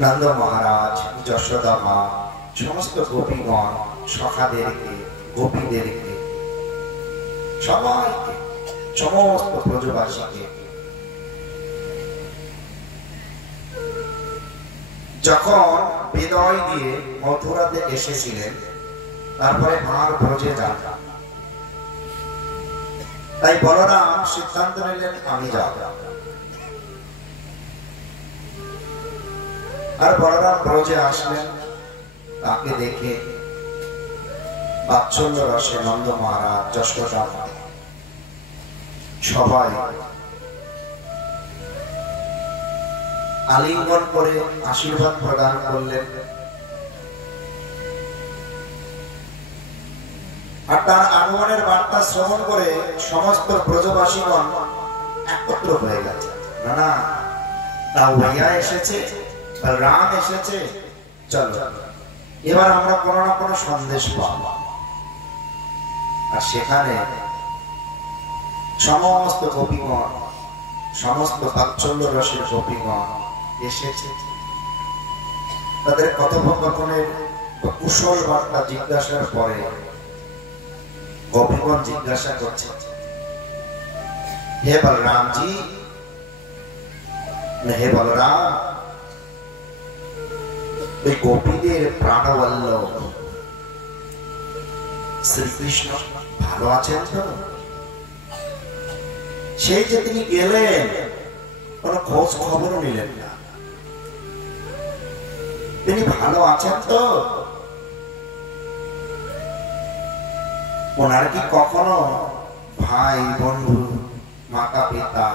नंद महाराज यशोदा माँ समस्त गोपीगण सखादेरके गोपीदेरके सबाइके समस्त ब्रजबासीके যখন বিদায় দিয়ে মথুরাতে এসেছিলেন তারপরে আর ব্রজে যান তাই বলরাম সিদ্ধান্ত নিলেন আমি যাব আর বলরাম ব্রজে আসলেন তাকে দেখে বাৎসল্য রসে নন্দ মহারাজ যশোদা সবাই আলিঙ্গন করে আশীর্বাদ প্রদান করলেন আর তার আগমনের বার্তা শ্রবণ করে সমস্ত ব্রজবাসীগণ একত্র হয়ে গেছে না তাও ভাইয়া এসেছে রাম এসেছে চলো এবার আমরা কোনো না কোনো সন্দেশ পাব আর সেখানে সমস্ত গোপীগণ সমস্ত বাৎসল্য রসের গোপীগণ এসেছে তাদের কথোপকথনের কুশল বার্তা জিজ্ঞাসার পরে গোপীগণ জিজ্ঞাসা করছে হে বলরামজি হে বলরাম ওই গোপীদের প্রাণবল্লভ শ্রীকৃষ্ণ ভালো আছেন তো সেই যে তিনি গেলেন কোন খোঁজ খবর নিলেন না তিনি ভালো আছেন তো ওনার কি কখনো ভাই বন্ধু মাতা পিতা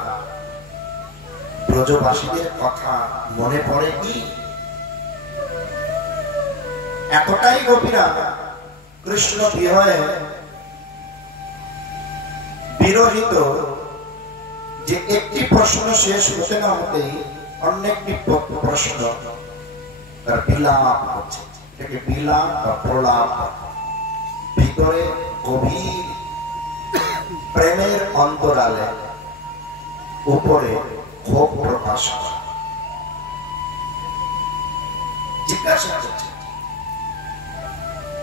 ব্রজবাসীদের কথা মনে পড়ে কি এতটাই গোপীরা কৃষ্ণ বিরহে বিরহিত যে একটি প্রশ্ন শেষ হতে না হতেই অন্য একটি প্রশ্ন তার বিলাপ হচ্ছে এটাকে বিলাপ বা প্রলাপ ভিতরে গভীর প্রেমের অন্তরালে উপরে ক্ষোভ প্রকাশ জিজ্ঞাসা করছে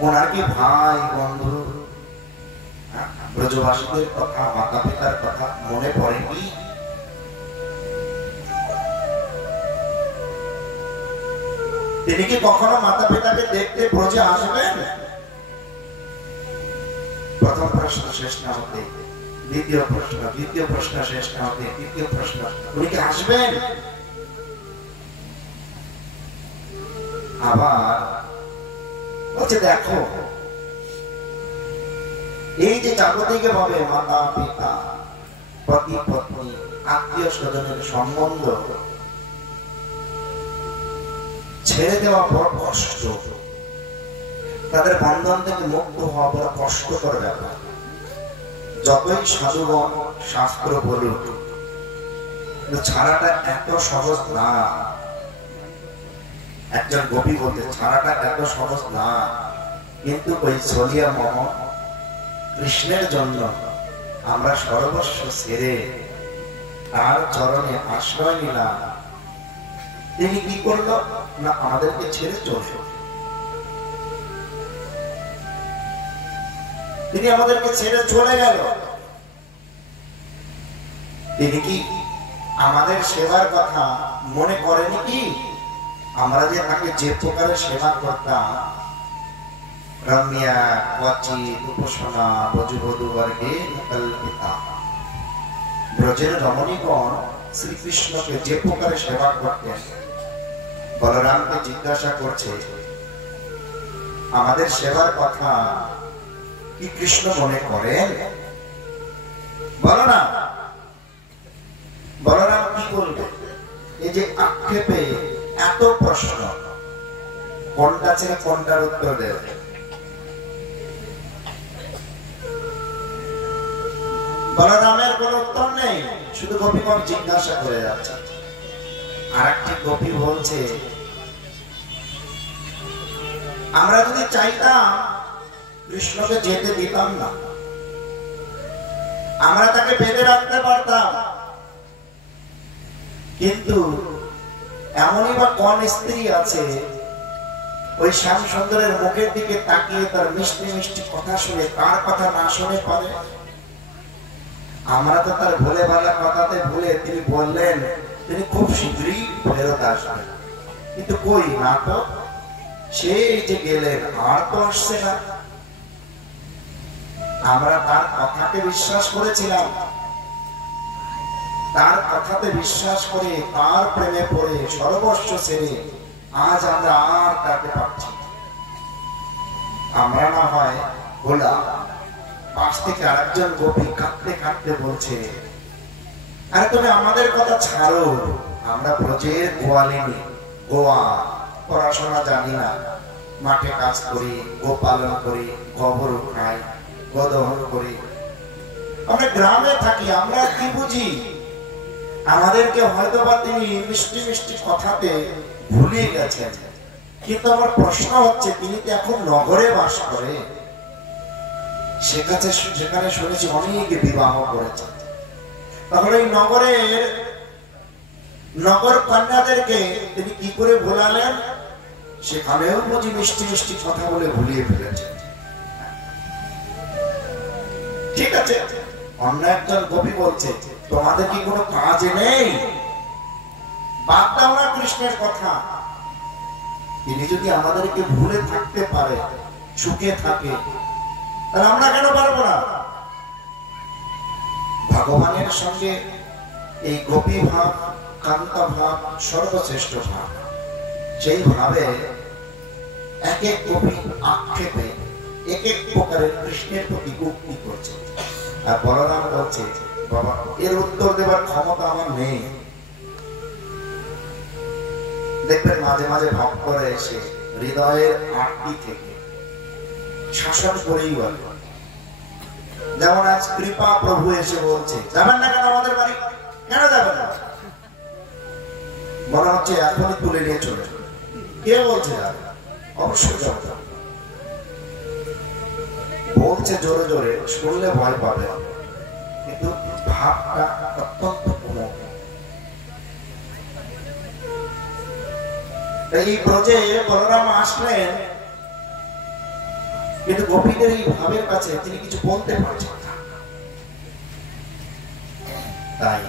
ওনার কি ভাই বন্ধু ব্রজবাসীদের কথা মাতা পিতার কথা মনে পড়ে কি তিনি কি কখনো মাতা পিতাকে দেখতে ব্রজে আসবেন প্রথম প্রশ্ন শেষ না হতে দ্বিতীয় প্রশ্ন শেষ না হতে তৃতীয় প্রশ্ন উনি কি আসবেন আবার বলছে দেখো এই যে জাগতিক ভাবে মাতা পিতা পতি পত্নী আত্মীয় স্বজনের সম্বন্ধ ছেড়ে দেওয়া বড় কষ্ট তাদের বন্ধন থেকে মুক্ত হওয়া বড় কষ্টকর ব্যাপার যতই সাধুগণ শাস্ত্র বলুক ছাড়াটা এত সহজ না একজন গোপী বলতে ছাড়াটা এত সহজ না কিন্তু ওই ছলিয়া মহ কৃষ্ণের জন্য আমরা সর্বস্ব ছেড়ে তার চরণে আশ্রয় নিলাম তিনি কি করলো না আমাদেরকে ছেড়ে চলে তিনি আমাদেরকে ছেড়ে চলে গেল তিনি কি আমাদের সেবার কথা মনে করেনি কি আমরা যে তাকে যে প্রকারে সেবা করতাম রম্যা ওয়াচি উপাসনা বজুবধূ বর্গে কল্পিতা ব্রজের রমণীগণ শ্রীকৃষ্ণকে যে প্রকারে সেবা করতেন বলরামকে জিজ্ঞাসা করছে আমাদের সেবার কথা কি কৃষ্ণ মনে করেন বলরাম বলরাম কি বলবে এই যে আক্ষেপে এত প্রশ্ন কোনটা ছেড়ে কোনটার উত্তর দেবে বলরামের কোন উত্তর নেই শুধু গোপীগণ জিজ্ঞাসা করে যাচ্ছে আর একটি গোপী বলছে আমরা যদি চাইতাম কৃষ্ণকে যেতে দিতাম না আমরা তাকে বেঁধে রাখতে পারতাম কিন্তু এমনই বা কোন স্ত্রী আছে ওই শ্যাম সুন্দরের মুখের দিকে তাকিয়ে তার মিষ্টি মিষ্টি কথা শুনে তার কথা না শুনে পারে? আমরা তো তার ভুলে ভালা কথাতে ভুলে তিনি বললেন তিনি খুব শীঘ্রই ফেরত আসবেন, কিন্তু কই না তো, সে যে গেলেন আর তো আসছে না। আমরা তার কথাকে বিশ্বাস করেছিলাম, তার কথাতে বিশ্বাস করে তার প্রেমে পড়ে সর্বস্ব ছেড়ে আজ আমরা আর তাকে পাচ্ছি। আমরা না হয় বলা পাশ থেকে আরেকজন গোপী কাঁদতে কাঁদতে বলছে, আরে তুমি আমাদের কথা ছাড়ো, আমরা ব্রজের গোয়ালিনী, গোয়া পড়াশোনা জানি না, মাঠে কাজ করি, গো পালন করি, গোবর খাই, গোদহন করি, আমরা গ্রামে থাকি, আমরা কি বুঝি? আমাদেরকে হয়তোবা তিনি মিষ্টি মিষ্টি কথাতে ভুলিয়ে গেছেন, কিন্তু আমার প্রশ্ন হচ্ছে তিনি তো এখন নগরে বাস করে, সেখানে শুনেছি অনেক বিবাহ করেছে, তাহলে এই নগর কন্যাদেরকে তিনি কি করে ভোলালেন? সেখানেও বুঝি মিষ্টি মিষ্টি কথা বলে ভুলিয়ে ফেলেছেন। ঠিক আছে, অন্য একজন কবি বলছে তোমাদের কি কোনো কাজ নেই? বাদ দাও না কৃষ্ণের কথা, তিনি যদি আমাদেরকে ভুলে থাকতে পারে, সুখে থাকে, তাহলে আমরা কেন পারবো না? ভগবানের সঙ্গে এই গোপী ভাব, কান্তা ভাব সর্বশ্রেষ্ঠ ভাব। সেই ভাবে এক এক গোপী আক্ষেপে এক এক প্রকারের কৃষ্ণের প্রতি উক্তি করছে, আর বলরাম বলছে বাবা এর উত্তর দেবার ক্ষমতা আমার নেই। দেখবেন মাঝে মাঝে ভক্তরা এসে হৃদয়ের আটটি থেকে শাসন করেই বলে, যেমন আজ কৃপা প্রভু এসে বলছে যাবেন না কেন আমাদের বাড়ি, কেন যাবেন না? মনে হচ্ছে এখনই তুলে নিয়ে চলে। কে বলছে যাবে? অবশ্যই যাবে, বলছে জোরে জোরে, শুনলে ভয় পাবে, কিন্তু ভাবটা অত্যন্ত কোমল। এই ব্রজে বলরাম আসলেন, কিন্তু গোপীদের এই ভাবের কাছে তিনি কিছু বলতে পারছেন না। তাই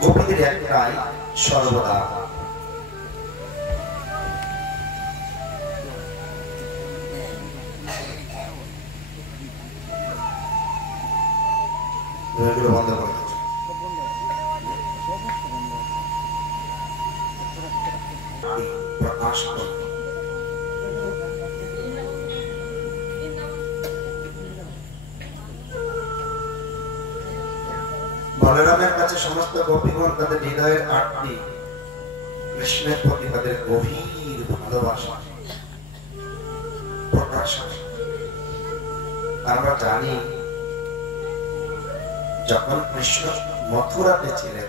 গোপীদের একটাই সর্বদা বন্ধ করে প্রকাশ করে বলরামের কাছে সমস্ত গোপীগণ তাদের হৃদয়ের আটটি কৃষ্ণের প্রতি তাদের গভীর ভালোবাসা প্রকাশ করে। আমরা জানি যখন কৃষ্ণ মথুরাতে ছিলেন,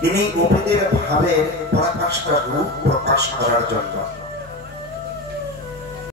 তিনি গোপীদের ভাবের পরাকাষ্ঠা রূপ প্রকাশ করার জন্য